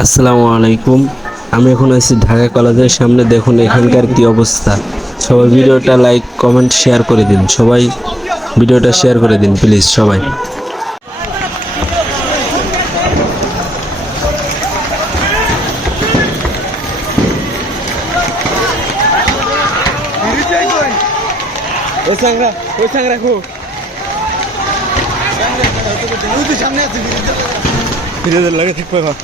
আসসালামু আলাইকুম আমি এখন আছি ঢাকা কলেজের সামনে দেখুন এখানকার কি অবস্থা সবাই ভিডিওটা লাইক কমেন্ট শেয়ার করে দিন সবাই ভিডিওটা শেয়ার করে দিন প্লিজ সবাই ওই সাংরা রাখো নিজেদের লাগে থাকবে এখন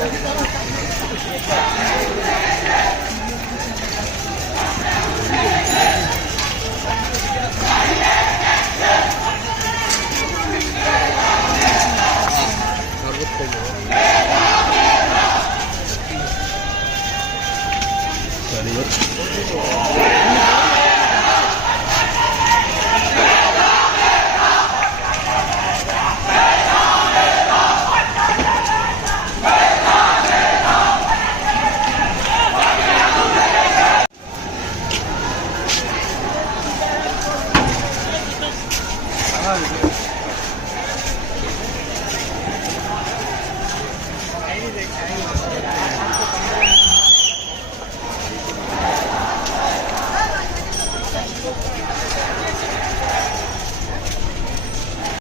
Thank you. 말이에요. 아,